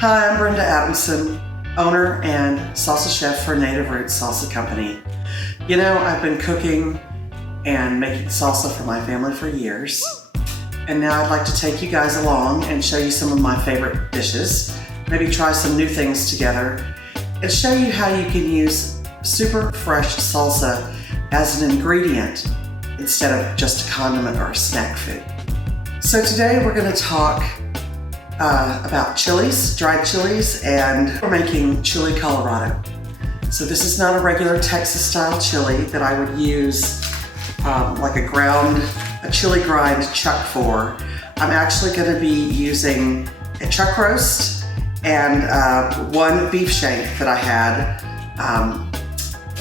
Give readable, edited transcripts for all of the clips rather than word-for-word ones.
Hi, I'm Brenda Adamson, owner and salsa chef for Native Roots Salsa Company. You know, I've been cooking and making salsa for my family for years, and now I'd like to take you guys along and show you some of my favorite dishes, maybe try some new things together, and show you how you can use super fresh salsa as an ingredient instead of just a condiment or a snack food. So today we're going to talk about chilies, dried chilies, and we're making chili Colorado. So this is not a regular Texas style chili that I would use like a chili grind chuck for. I'm actually going to be using a chuck roast and one beef shank that I had,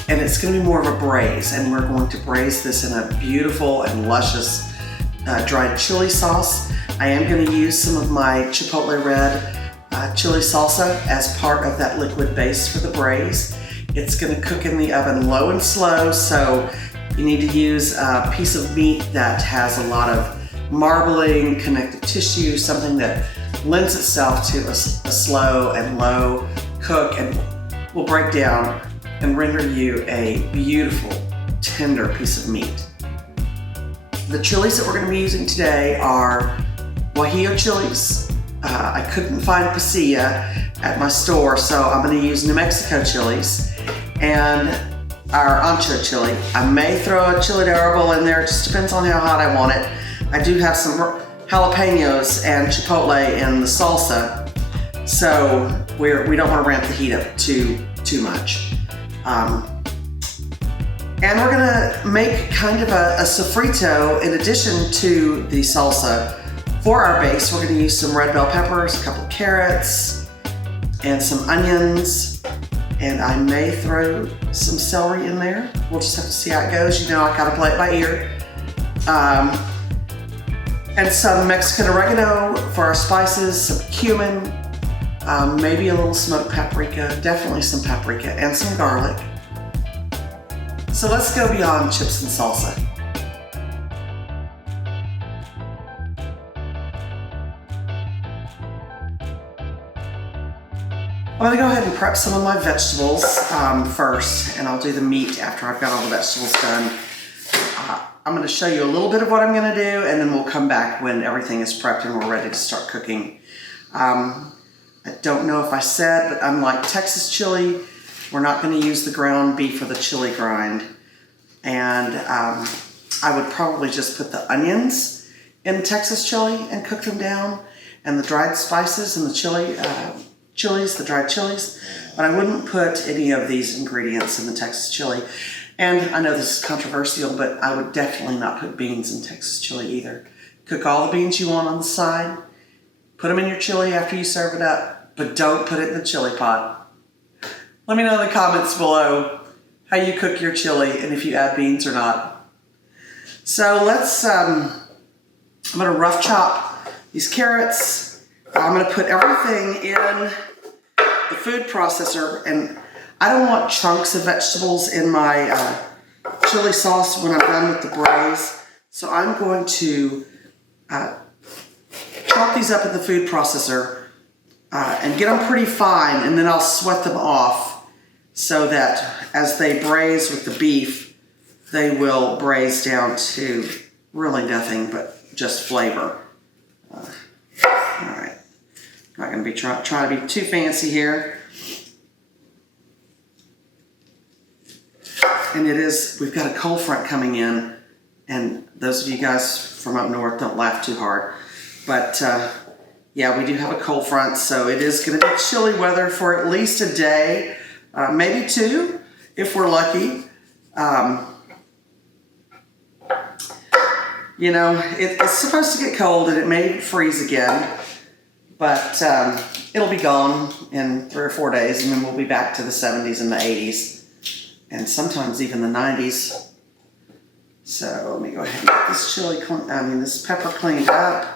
and it's going to be more of a braise, and we're going to braise this in a beautiful and luscious dried chili sauce. I am going to use some of my Chipotle red chili salsa as part of that liquid base for the braise. It's going to cook in the oven low and slow, so you need to use a piece of meat that has a lot of marbling, connective tissue, something that lends itself to a slow and low cook and will break down and render you a beautiful, tender piece of meat. The chilies that we're going to be using today are Guajillo chilies. I couldn't find Pasilla at my store, so I'm going to use New Mexico chilies and our Ancho chili. I may throw a chili de árbol in there, it just depends on how hot I want it. I do have some jalapenos and chipotle in the salsa, so we don't want to ramp the heat up too much. And we're gonna make kind of a sofrito in addition to the salsa. For our base, we're gonna use some red bell peppers, a couple of carrots, and some onions, and I may throw some celery in there. We'll just have to see how it goes. You know, I gotta play it by ear. And some Mexican oregano for our spices, some cumin, maybe a little smoked paprika, definitely some paprika, and some garlic. So let's go beyond chips and salsa. I'm gonna go ahead and prep some of my vegetables first, and I'll do the meat after I've got all the vegetables done. I'm gonna show you a little bit of what I'm gonna do, and then we'll come back when everything is prepped and we're ready to start cooking. I don't know if I said, but unlike Texas chili, we're not gonna use the ground beef or the chili grind. And I would probably just put the onions in Texas chili and cook them down, and the dried spices and the the dried chilies, but I wouldn't put any of these ingredients in the Texas chili. And I know this is controversial, but I would definitely not put beans in Texas chili either. Cook all the beans you want on the side, put them in your chili after you serve it up, but don't put it in the chili pot. Let me know in the comments below how you cook your chili and if you add beans or not. So let's, I'm gonna rough chop these carrots. I'm gonna put everything in the food processor, and I don't want chunks of vegetables in my chili sauce when I'm done with the braise. So I'm going to chop these up in the food processor and get them pretty fine, and then I'll sweat them off so that as they braise with the beef, they will braise down to really nothing but just flavor. All right, not gonna be trying to be too fancy here. And we've got a cold front coming in, and those of you guys from up north, don't laugh too hard. But yeah, we do have a cold front, so it is gonna be chilly weather for at least a day, maybe two, if we're lucky. You know, it's supposed to get cold and it may freeze again, but it'll be gone in 3 or 4 days, and then we'll be back to the 70s and the 80s, and sometimes even the 90s. So let me go ahead and get this this pepper cleaned up.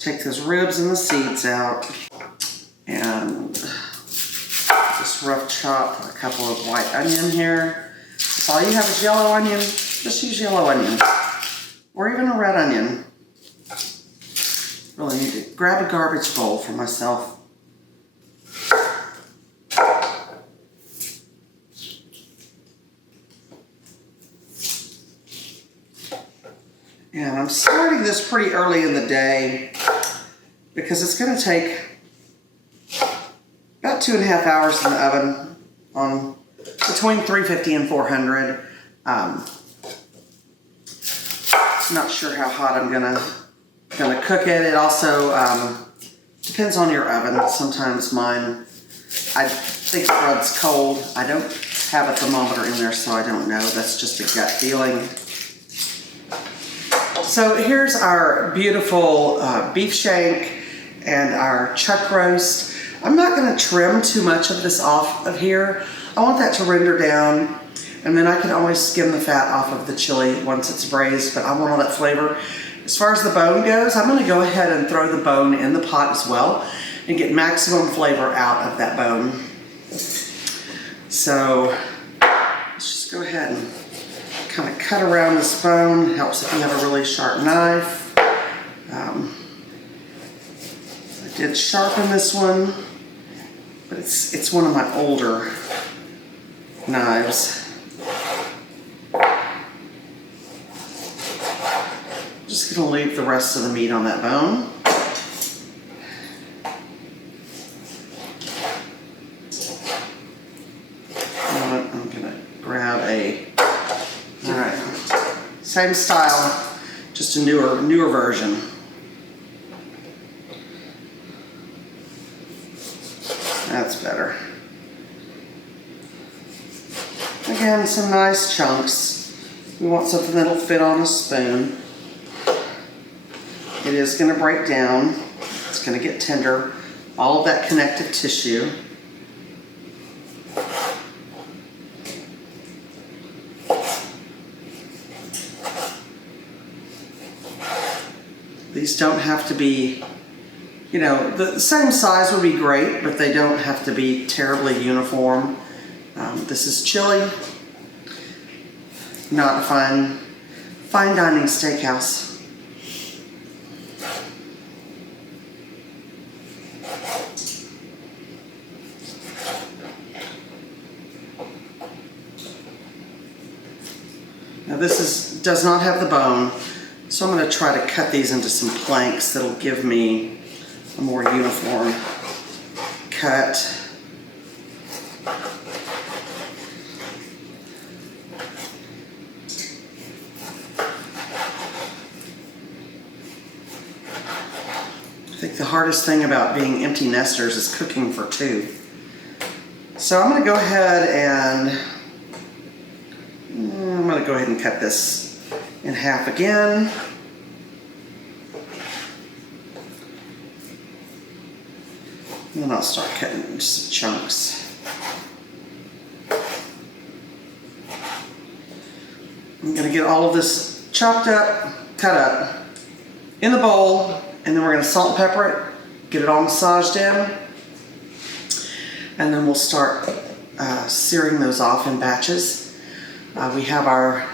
Take those ribs and the seeds out. And just rough chop a couple of white onion here. If all you have is yellow onion, just use yellow onion. Or even a red onion. Really need to grab a garbage bowl for myself. And I'm starting this pretty early in the day because it's going to take about 2.5 hours in the oven on between 350 and 400. Not sure how hot I'm gonna cook it. It also depends on your oven. Sometimes mine, I think it rubs cold. I don't have a thermometer in there, so I don't know. That's just a gut feeling. So here's our beautiful beef shank and our chuck roast. I'm not going to trim too much of this off of here. I want that to render down, and then I can always skim the fat off of the chili once it's braised, but I want all that flavor. As far as the bone goes, I'm going to go ahead and throw the bone in the pot as well and get maximum flavor out of that bone. So let's just go ahead and kind of cut around this bone. It helps if you have a really sharp knife. I did sharpen this one, but it's one of my older knives. Just gonna leave the rest of the meat on that bone. I'm gonna grab all right, same style, just a newer version. That's better. Again, some nice chunks. We want something that'll fit on a spoon. It is going to break down. It's going to get tender. All of that connective tissue. These don't have to be, you know, the same size would be great, but they don't have to be terribly uniform. This is chili, not a fine dining steakhouse. Now this does not have the bone, so I'm going to try to cut these into some planks that'll give me a more uniform cut. I think the hardest thing about being empty nesters is cooking for two. So I'm going to go ahead and cut this in half again. And then I'll start cutting into some chunks. I'm going to get all of this chopped up, cut up in the bowl, and then we're going to salt and pepper it, get it all massaged in, and then we'll start searing those off in batches. We have our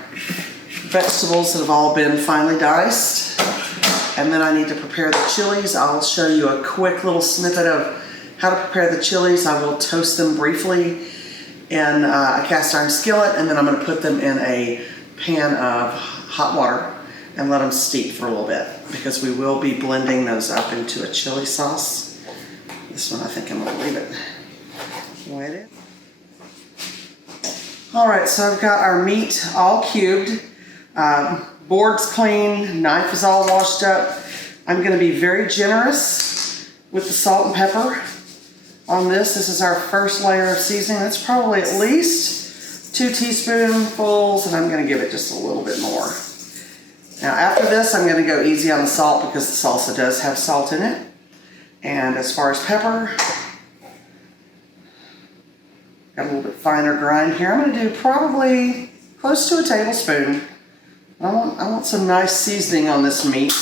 vegetables that have all been finely diced, and then I need to prepare the chilies. I'll show you a quick little snippet of how to prepare the chilies. I will toast them briefly in a cast iron skillet, and then I'm going to put them in a pan of hot water and let them steep for a little bit, because we will be blending those up into a chili sauce. This one I think I'm going to leave it the way it is. Alright, so I've got our meat all cubed. Board's clean, knife is all washed up. I'm going to be very generous with the salt and pepper on this. This is our first layer of seasoning. That's probably at least 2 teaspoonfuls, and I'm going to give it just a little bit more. Now after this, I'm going to go easy on the salt because the salsa does have salt in it. And as far as pepper, got a little bit finer grind here. I'm going to do probably close to a tablespoon. I want some nice seasoning on this meat.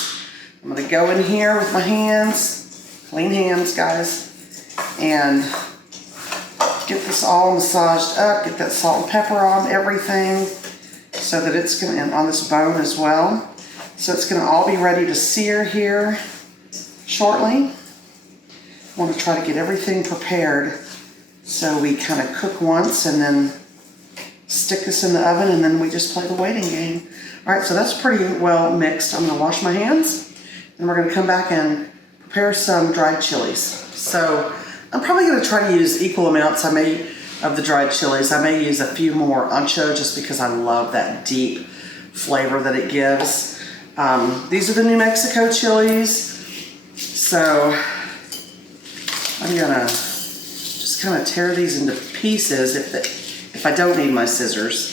I'm gonna go in here with my hands, clean hands, guys, and get this all massaged up, get that salt and pepper on everything so that it's gonna, and on this bone as well. So it's gonna all be ready to sear here shortly. I want to try to get everything prepared so we kind of cook once and then stick this in the oven and then we just play the waiting game. All right, so that's pretty well mixed. I'm gonna wash my hands and we're gonna come back and prepare some dried chilies. So I'm probably gonna try to use equal amounts of the dried chilies. I may use a few more Ancho just because I love that deep flavor that it gives. These are the New Mexico chilies. So I'm gonna just kind of tear these into pieces if I don't need my scissors.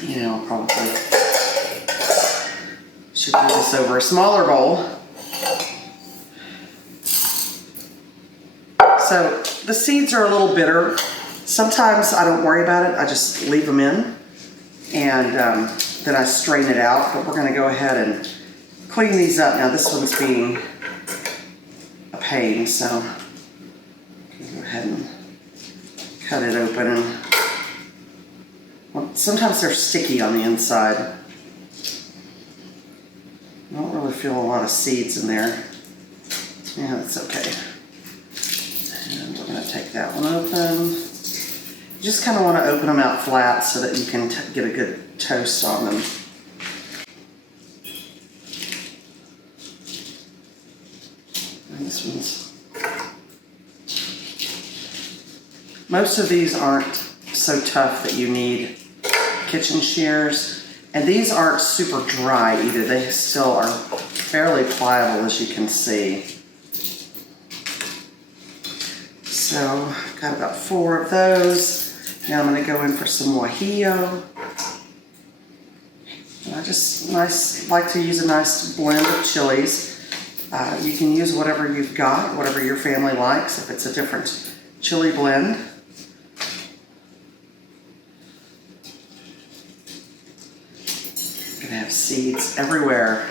You know, I'll probably should do this over a smaller bowl. So the seeds are a little bitter. Sometimes I don't worry about it. I just leave them in and then I strain it out. But we're gonna go ahead and clean these up. Now this one's being pain, so go ahead and cut it open. And well, sometimes they're sticky on the inside. I don't really feel a lot of seeds in there. Yeah, that's okay. And we're going to take that one open. You just kind of want to open them out flat so that you can get a good toast on them. This one's, most of these aren't so tough that you need kitchen shears, and these aren't super dry either. They still are fairly pliable, as you can see. So I've got about 4 of those. Now I'm going to go in for some Guajillo. And I just like to use a nice blend of chilies. You can use whatever you've got, whatever your family likes, if it's a different chili blend. You're gonna have seeds everywhere.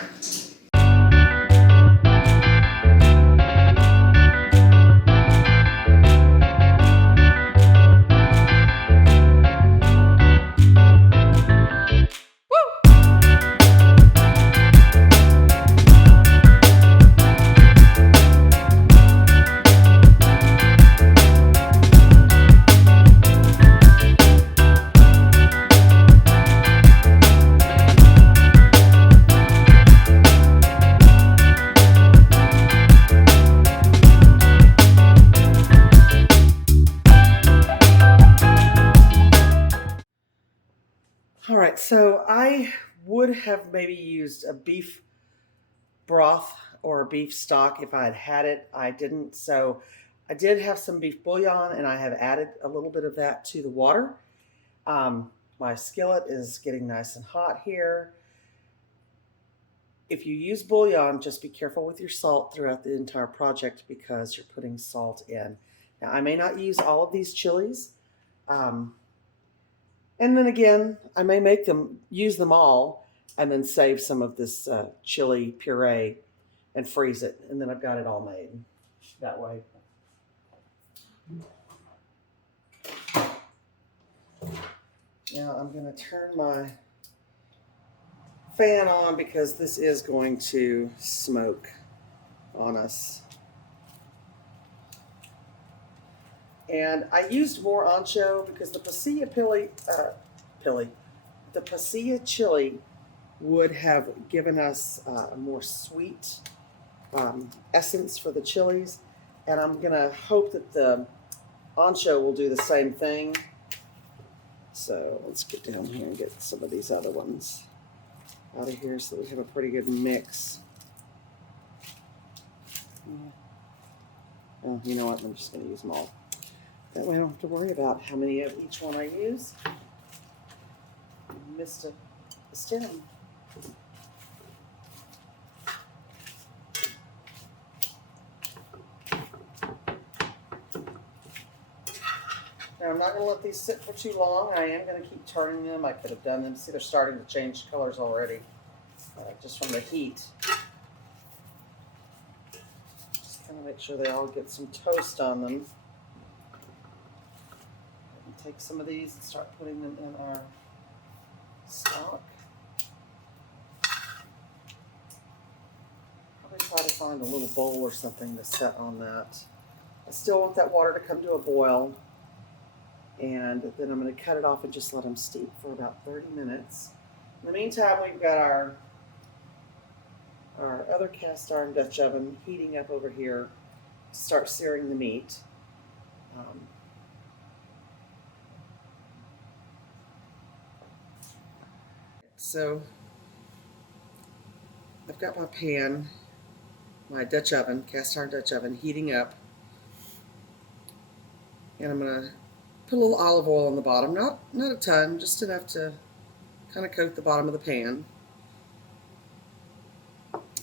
So I would have maybe used a beef broth or a beef stock if I had had it. I didn't, so I did have some beef bouillon and I have added a little bit of that to the water. My skillet is getting nice and hot here. If you use bouillon, just be careful with your salt throughout the entire project because you're putting salt in. Now I may not use all of these chilies. And then again, I may use them all, and then save some of this chili puree and freeze it. And then I've got it all made that way. Now I'm going to turn my fan on because this is going to smoke on us. And I used more Ancho because the Pasilla the Pasilla chili would have given us a more sweet essence for the chilies. And I'm gonna hope that the Ancho will do the same thing. So let's get down here and get some of these other ones out of here so we have a pretty good mix. Oh, you know what? I'm just gonna use them all. That way I don't have to worry about how many of each one I use. I missed a stem. Now I'm not going to let these sit for too long. I am going to keep turning them. I could have done them. See, they're starting to change colors already. just from the heat. Just kind of make sure they all get some toast on them. And take some of these and start putting them in our stock. Probably try to find a little bowl or something to set on that. I still want that water to come to a boil. And then I'm going to cut it off and just let them steep for about 30 minutes. In the meantime, we've got our other cast iron Dutch oven heating up over here to start searing the meat. So I've got my pan, my Dutch oven, cast iron Dutch oven, heating up. And I'm going to put a little olive oil on the bottom, not a ton, just enough to kind of coat the bottom of the pan.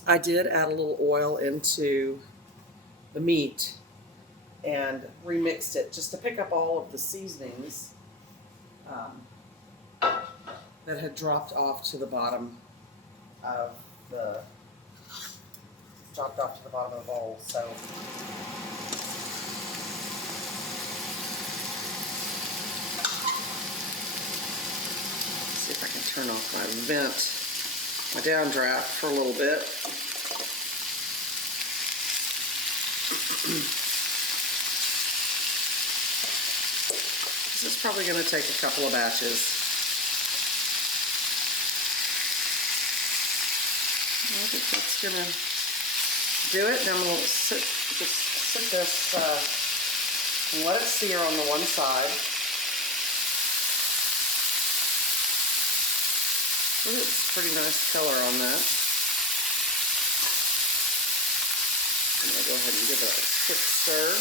I did add a little oil into the meat and remixed it just to pick up all of the seasonings that had dropped off to the bottom of the bowl. So see if I can turn off my downdraft for a little bit. This is probably going to take a couple of batches. I think that's going to do it. Then we'll sit this and let it sear on the one side. It's pretty nice color on that. I'm going to go ahead and give it a quick stir.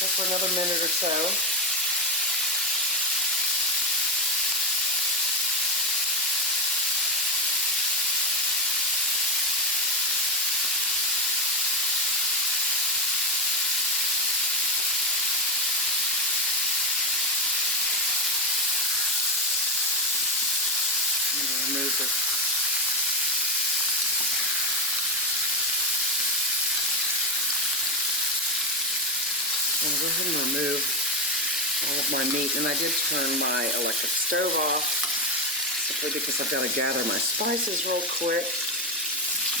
Go for another minute or so. Remove this. I'm going to go ahead and remove all of my meat, and I did turn my electric stove off simply because I've got to gather my spices real quick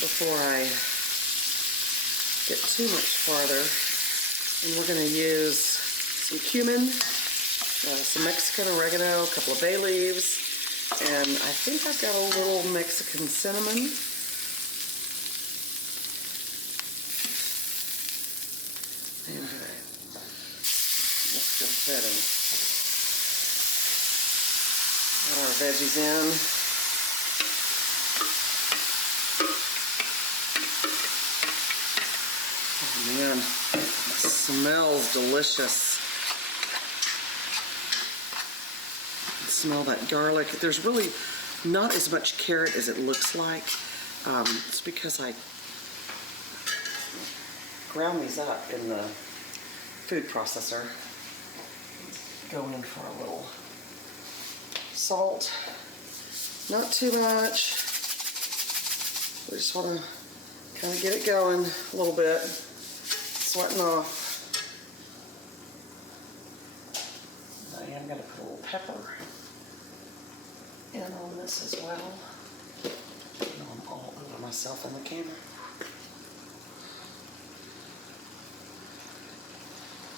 before I get too much farther. And we're going to use some cumin, some Mexican oregano, a couple of bay leaves, and I think I've got a little Mexican cinnamon. And let's go ahead and add our veggies in. Oh man, it smells delicious. Smell that garlic. There's really not as much carrot as it looks like. It's because I ground these up in the food processor. Go in for a little salt. Not too much. We just want to kind of get it going a little bit. Sweating off. I am going to put a little pepper in on this as well. I know I'm all over myself on the camera.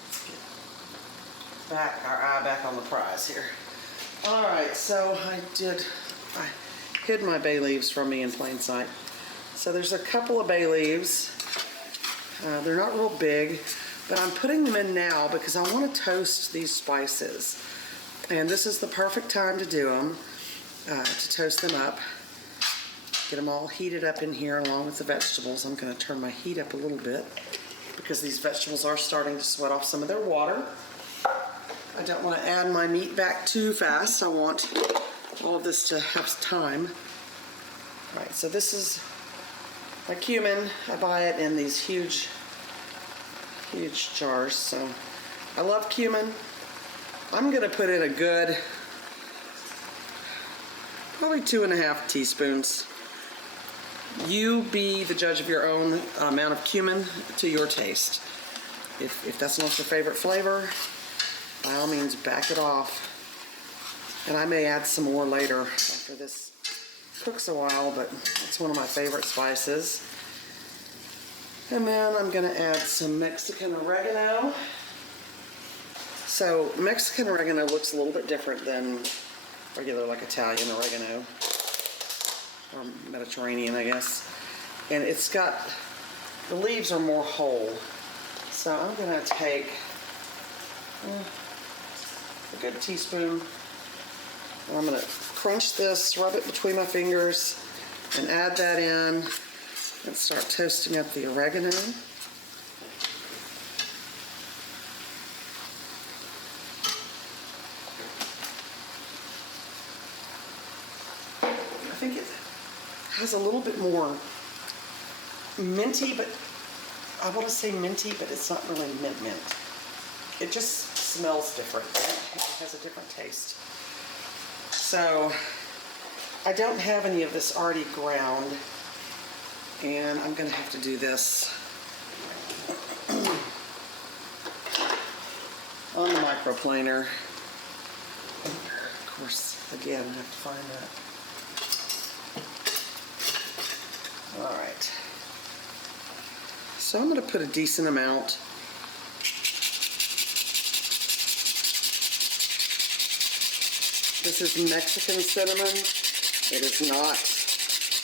Let's get our eye back on the prize here. Alright, so I hid my bay leaves from me in plain sight. So there's a couple of bay leaves. They're not real big, but I'm putting them in now because I want to toast these spices. And this is the perfect time to do them. To toast them up, get them all heated up in here along with the vegetables. I'm going to turn my heat up a little bit because these vegetables are starting to sweat off some of their water. I don't want to add my meat back too fast. I want all of this to have time. All right, so this is my cumin. I buy it in these huge jars. So I love cumin. I'm gonna put in a good, probably 2.5 teaspoons. You be the judge of your own amount of cumin to your taste. If that's not your favorite flavor, by all means back it off. And I may add some more later after this cooks a while, but it's one of my favorite spices. And then I'm gonna add some Mexican oregano. So Mexican oregano looks a little bit different than regular, like Italian oregano, or Mediterranean, I guess. And it's got, the leaves are more whole. So I'm gonna take a good teaspoon. And I'm gonna crunch this, rub it between my fingers, and add that in, and start toasting up the oregano. I think it has a little bit more minty, but I want to say minty, but it's not really mint. It just smells different. It has a different taste. So I don't have any of this already ground, and I'm going to have to do this on the microplaner. Of course, again, I have to find that. All right. So I'm going to put a decent amount. This is Mexican cinnamon. It is not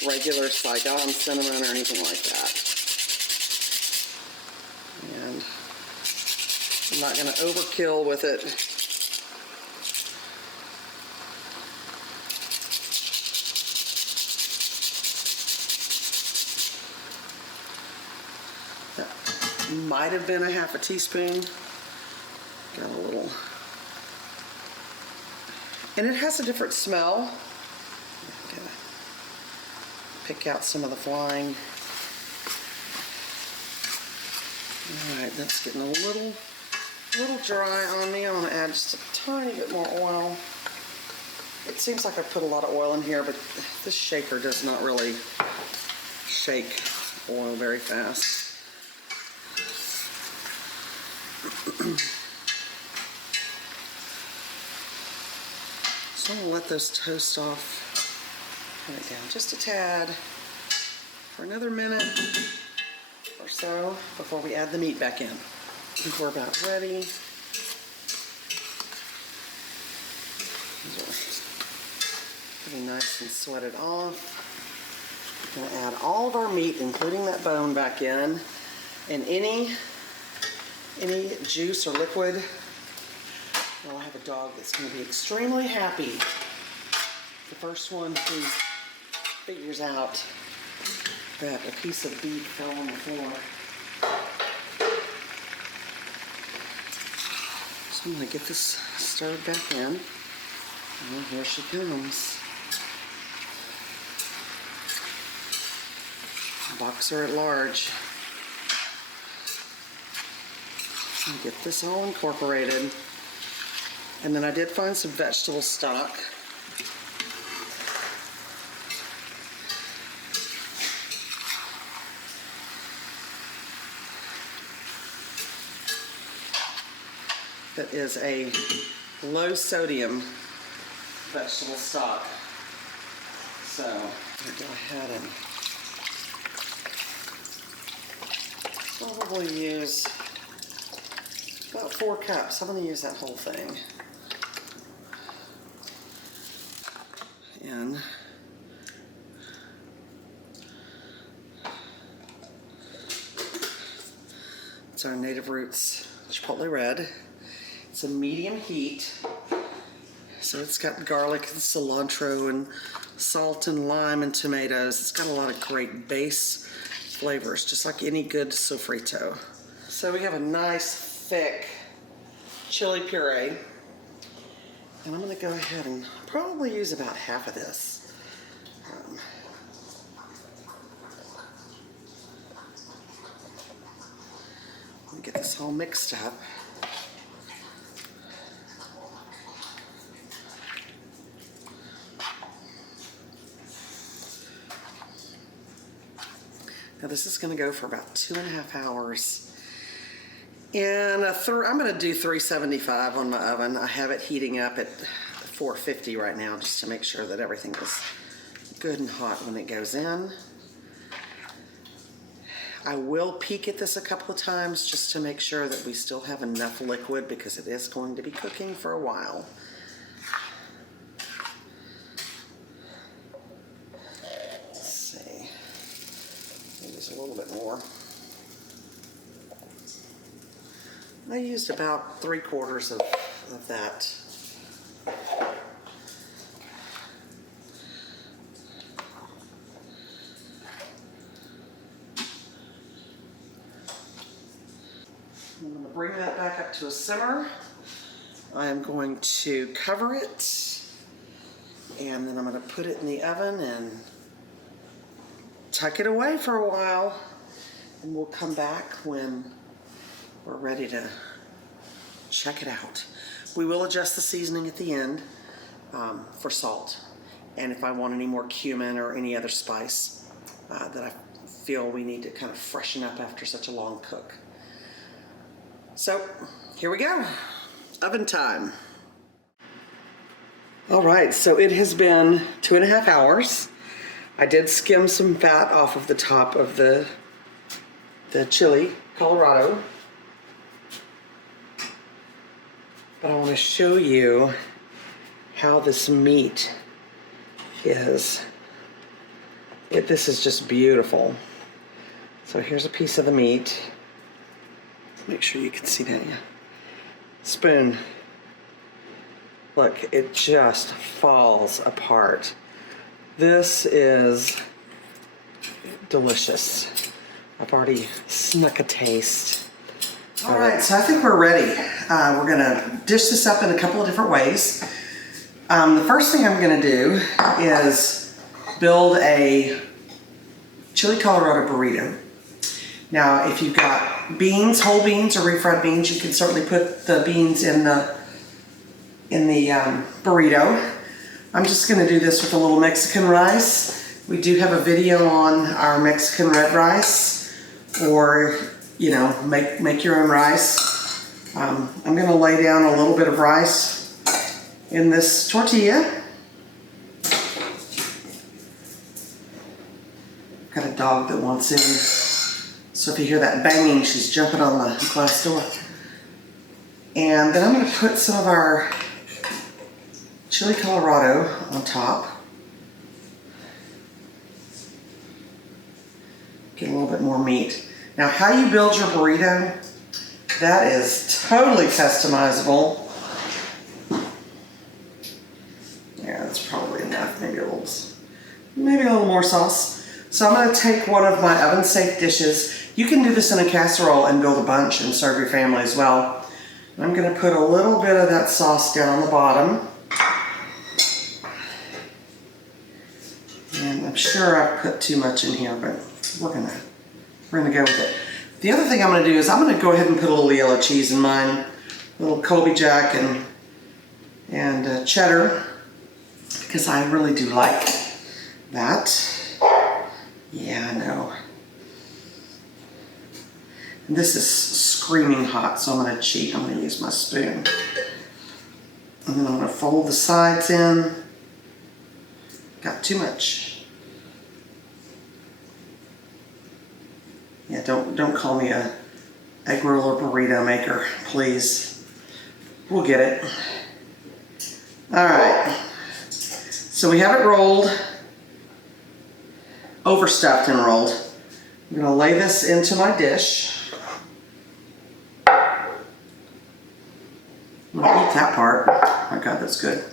regular Saigon cinnamon or anything like that. And I'm not going to overkill with it. That might have been a half a teaspoon. Got a little. And it has a different smell. I'm gonna pick out some of the flying. All right, that's getting a little dry on me. I'm gonna add just a tiny bit more oil. It seems like I put a lot of oil in here, but this shaker does not really shake oil very fast. So I'm going to let those toast off, turn it down just a tad for another minute or so before we add the meat back in. I think we're about ready. These are pretty nice and sweated off. We're going to add all of our meat, including that bone, back in, and any juice or liquid. Well, I have a dog that's going to be extremely happy. The first one who figures out that a piece of beef fell on the floor. So I'm going to get this stirred back in. And here she comes. Boxer at large. So get this all incorporated. And then I did find some vegetable stock. That is a low sodium vegetable stock. So I'm going to go ahead and probably use about 4 cups. I'm going to use that whole thing. And it's our Native Roots Chipotle Red. It's a medium heat, so it's got garlic and cilantro and salt and lime and tomatoes. It's got a lot of great base flavors, just like any good sofrito. So we have a nice thick chili puree, And I'm going to go ahead and probably use about half of this. Let me get this all mixed up. Now this is going to go for about 2.5 hours. And I'm going to do 375 on my oven. I have it heating up at 450 right now just to make sure that everything is good and hot when it goes in. I will peek at this a couple of times just to make sure that we still have enough liquid because it is going to be cooking for a while. Let's see. Maybe just a little bit more. I used about 3/4 of that. I'm going to bring that back up to a simmer. I'm going to cover it, and then I'm going to put it in the oven and tuck it away for a while, and we'll come back when we're ready to check it out. We will adjust the seasoning at the end for salt, and if I want any more cumin or any other spice that I feel we need to kind of freshen up after such a long cook. So here we go, oven time. All right, so it has been 2.5 hours. I did skim some fat off of the top of the chili Colorado. But I want to show you how this meat is. This is just beautiful. So here's a piece of the meat. Make sure you can see that, yeah. Spoon. Look, it just falls apart. This is delicious. I've already snuck a taste. All right, so I think we're ready. We're gonna dish this up in a couple of different ways. The first thing I'm gonna do is build a chili Colorado burrito. Now, if you've got beans, whole beans or refried beans, you can certainly put the beans in the burrito. I'm just gonna do this with a little Mexican rice. We do have a video on our Mexican red rice, or you know, make your own rice. I'm gonna lay down a little bit of rice in this tortilla. Got a dog that wants in. So if you hear that banging, she's jumping on the glass door. And then I'm going to put some of our chili Colorado on top. Get a little bit more meat. Now, how you build your burrito, that is totally customizable. Yeah, that's probably enough. Maybe a little more sauce. So I'm going to take one of my oven-safe dishes. You can do this in a casserole and build a bunch and serve your family as well. I'm going to put a little bit of that sauce down on the bottom. And I'm sure I've put too much in here, but we're gonna go with it. The other thing I'm going to do is I'm going to go ahead and put a little yellow cheese in mine, a little Colby Jack and cheddar, because I really do like that. Yeah, I know. And this is screaming hot, so I'm going to cheat. I'm going to use my spoon. And then I'm going to fold the sides in. Got too much. Yeah, don't call me a egg roll or burrito maker, please. We'll get it. All right. So we have it rolled, overstuffed and rolled. I'm going to lay this into my dish. I'm going to eat that part. Oh my God, that's good.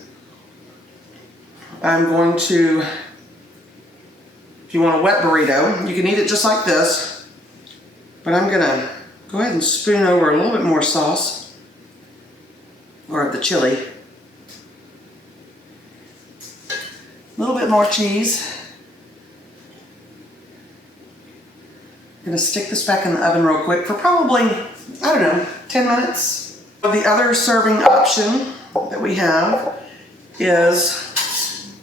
I'm going to, if you want a wet burrito, you can eat it just like this. But I'm going to go ahead and spoon over a little bit more sauce, or the chili. A little bit more cheese. I'm gonna stick this back in the oven real quick for probably, I don't know, 10 minutes. The other serving option that we have is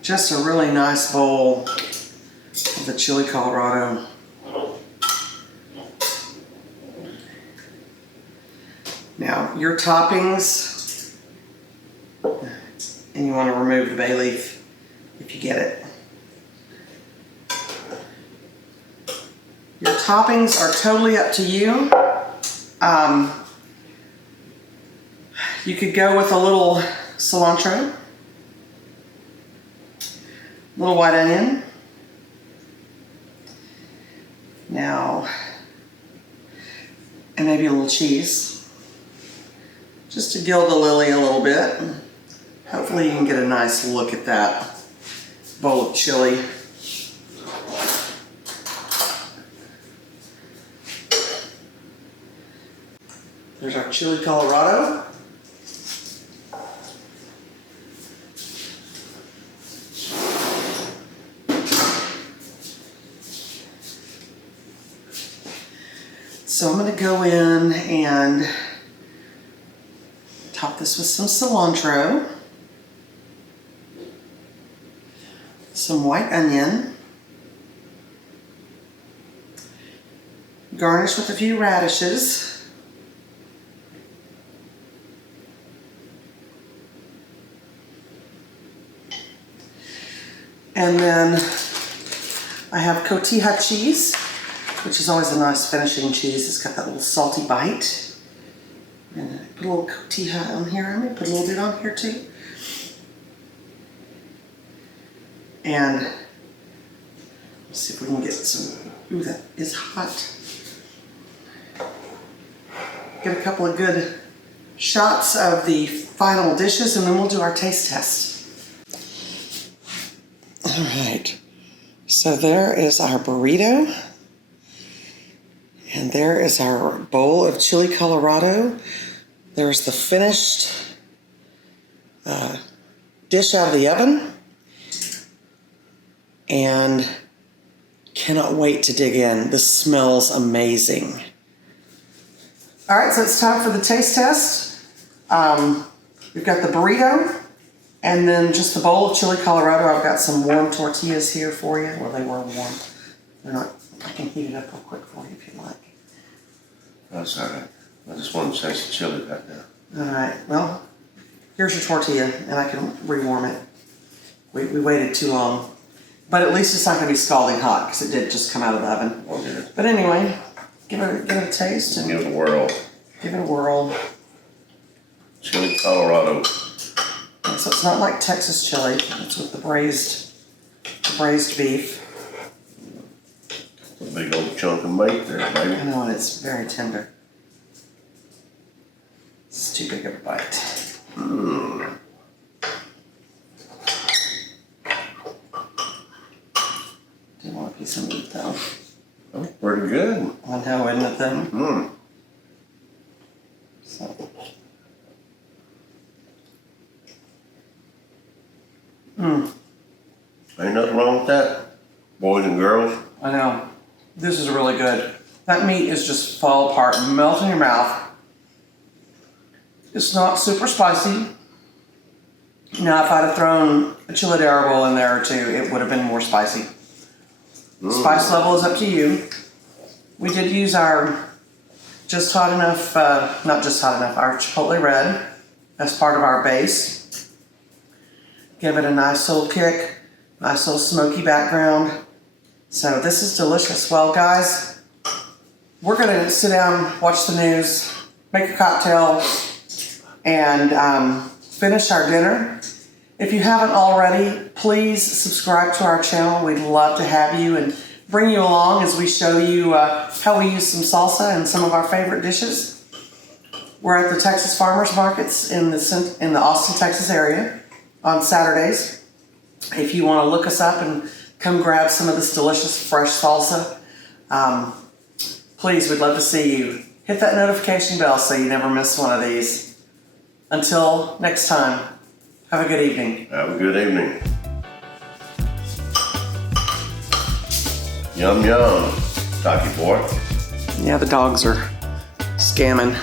just a really nice bowl of the chili Colorado. Now, your toppings, and you want to remove the bay leaf if you get it. Your toppings are totally up to you. You could go with a little cilantro, a little white onion. Now, and maybe a little cheese, just to gild the lily a little bit. Hopefully you can get a nice look at that bowl of chili. There's our chili Colorado. So I'm going to go in and top this with some cilantro, some white onion, garnish with a few radishes, and then I have cotija cheese, which is always a nice finishing cheese. It's got that little salty bite. And I put a little cotija on here. I'm going to put a little bit on here too. And let's see if we can get some. Ooh, that is hot. Get a couple of good shots of the final dishes, and then we'll do our taste test. All right. So there is our burrito. And there is our bowl of chili Colorado. There's the finished dish out of the oven. And cannot wait to dig in. This smells amazing. All right, so it's time for the taste test. We've got the burrito and then just the bowl of chili Colorado. I've got some warm tortillas here for you. Well, they were warm. They're not. I can heat it up real quick for you if you like. That's all right. I just want to taste the chili back now. All right. Well, here's your tortilla, and I can rewarm it. We waited too long. But at least it's not going to be scalding hot because it did just come out of the oven. Okay. But anyway, give it a taste. And give it a whirl. Give it a whirl. Chili Colorado. And so it's not like Texas chili. It's with the braised beef. A big old chunk of meat there, baby. I know, and it's very tender. It's too big of a bite. Mmm. Do want a piece of meat though. Oh, pretty good. I know, isn't it then? Mmm. So. Ain't nothing wrong with that, boys and girls. I know. This is really good. That meat is just fall apart, melt in your mouth. It's not super spicy. Now, if I'd have thrown a chili de árbol in there or two, it would have been more spicy. Spice level is up to you. We did use our just hot enough, not just hot enough, our Chipotle red as part of our base. Give it a nice little kick, nice little smoky background. So this is delicious. Well, guys, we're gonna sit down, watch the news, make a cocktail, and finish our dinner. If you haven't already, please subscribe to our channel. We'd love to have you and bring you along as we show you how we use some salsa and some of our favorite dishes. We're at the Texas Farmers Markets in the Austin, Texas area on Saturdays. If you want to look us up and come grab some of this delicious fresh salsa, please, we'd love to see you. Hit that notification bell so you never miss one of these. Until next time, have a good evening. Have a good evening. Yum, yum. Talkie boy. Yeah, the dogs are scamming.